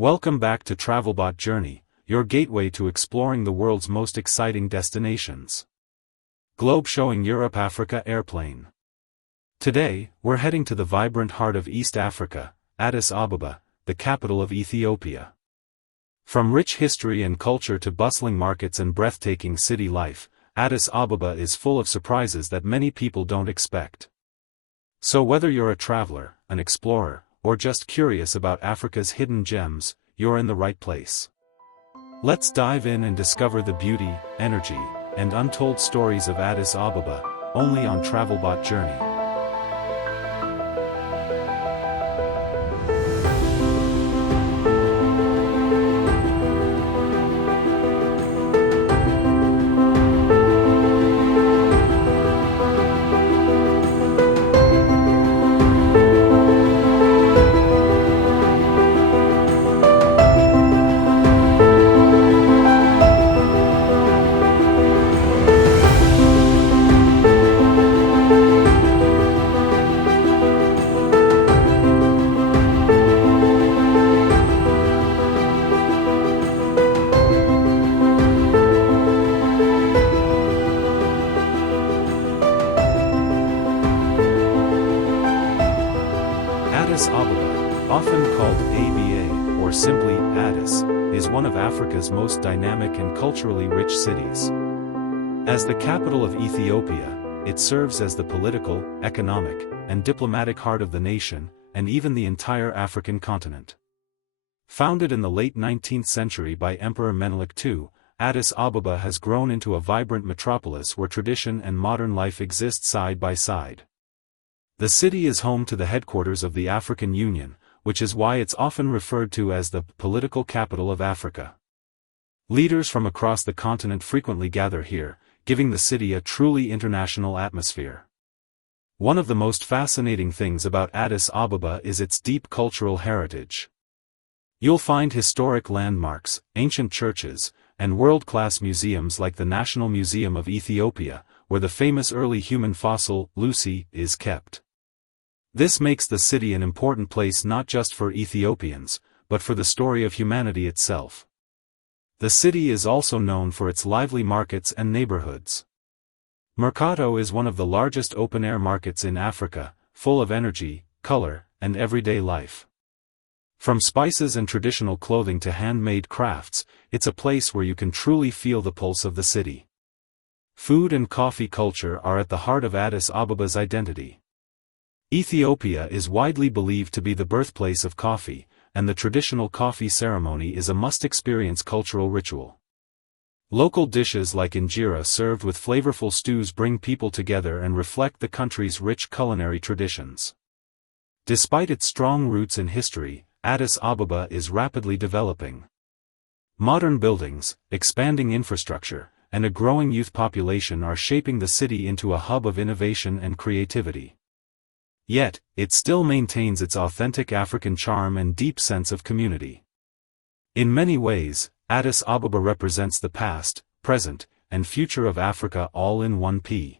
Welcome back to Travelbot Journey, your gateway to exploring the world's most exciting destinations. Globe showing Europe-Africa airplane. Today, we're heading to the vibrant heart of East Africa, Addis Ababa, the capital of Ethiopia. From rich history and culture to bustling markets and breathtaking city life, Addis Ababa is full of surprises that many people don't expect. So whether you're a traveler, an explorer, or just curious about Africa's hidden gems, you're in the right place. Let's dive in and discover the beauty, energy, and untold stories of Addis Ababa, only on Travelbot Journey. Addis Ababa, often called ABA or simply Addis, is one of Africa's most dynamic and culturally rich cities. As the capital of Ethiopia, it serves as the political, economic, and diplomatic heart of the nation, and even the entire African continent. Founded in the late 19th century by Emperor Menelik II, Addis Ababa has grown into a vibrant metropolis where tradition and modern life exist side by side. The city is home to the headquarters of the African Union, which is why it's often referred to as the political capital of Africa. Leaders from across the continent frequently gather here, giving the city a truly international atmosphere. One of the most fascinating things about Addis Ababa is its deep cultural heritage. You'll find historic landmarks, ancient churches, and world-class museums like the National Museum of Ethiopia, where the famous early human fossil, Lucy, is kept. This makes the city an important place not just for Ethiopians, but for the story of humanity itself. The city is also known for its lively markets and neighborhoods. Mercato is one of the largest open-air markets in Africa, full of energy, color, and everyday life. From spices and traditional clothing to handmade crafts, it's a place where you can truly feel the pulse of the city. Food and coffee culture are at the heart of Addis Ababa's identity. Ethiopia is widely believed to be the birthplace of coffee, and the traditional coffee ceremony is a must-experience cultural ritual. Local dishes like injera served with flavorful stews bring people together and reflect the country's rich culinary traditions. Despite its strong roots in history, Addis Ababa is rapidly developing. Modern buildings, expanding infrastructure, and a growing youth population are shaping the city into a hub of innovation and creativity. Yet, it still maintains its authentic African charm and deep sense of community. In many ways, Addis Ababa represents the past, present, and future of Africa all in one piece.